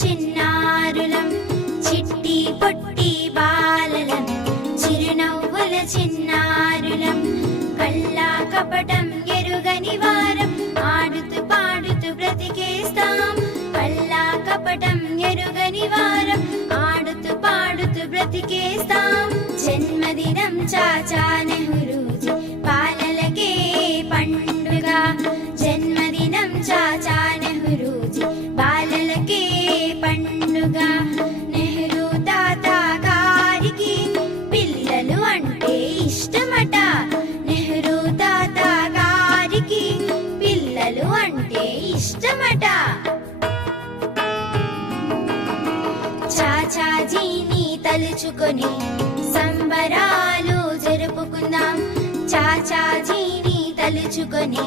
చిన్నారులం, చిట్టి పొట్టి బాలలం, చిరునవ్వుల చిన్నారులం, కల్లా కపటం ఎరుగని వారం, ఆడుతూ పాడుతూ బ్రతికేస్తాం. కల్లా కపటం ఎరుగని వారం, ఆడుతూ పాడుతూ బ్రతికేస్తాం. జన్మదినం చాచా నెహ్రూజీ, బాలలకే పండుగ. జన్మదినం చాచా నెహ్రూజీ, బాలలకే పండుగ. నెహ్రూ తాత గారికి పిల్లలు అంటే ఇష్టమట. నెహ్రూ తాత గారికి పిల్లలు అంటే ఇష్టమట. చాచాజీని తలుచుకొని సంబరాలు జరుపుకుందాం. చాచాజీని తలుచుకొని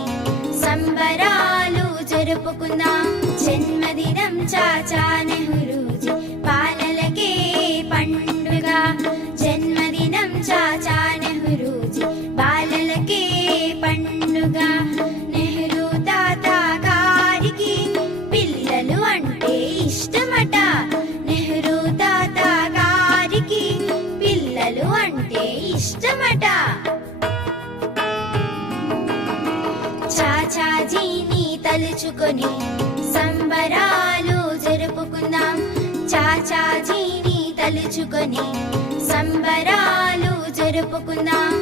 సంబరాలు జరుపుకుందాం. జన్మదినం చాచా నెహ్రూజీ, బాలలకే పండుగ. జన్మదినం చాచా నెహ్రూజీ, బాలలకే పండుగ. నెహ్రూ తాత గారికి పిల్లలు అంటే ఇష్టమట. నెహ్రూ తాత గారికి పిల్లలు అంటే ఇష్టమట. చాచాజీని తలుచుకొని సంబరాలు జరుపుకుందాం. చాచాజీని తలుచుకొని సంబరాలు జరుపుకుందాం.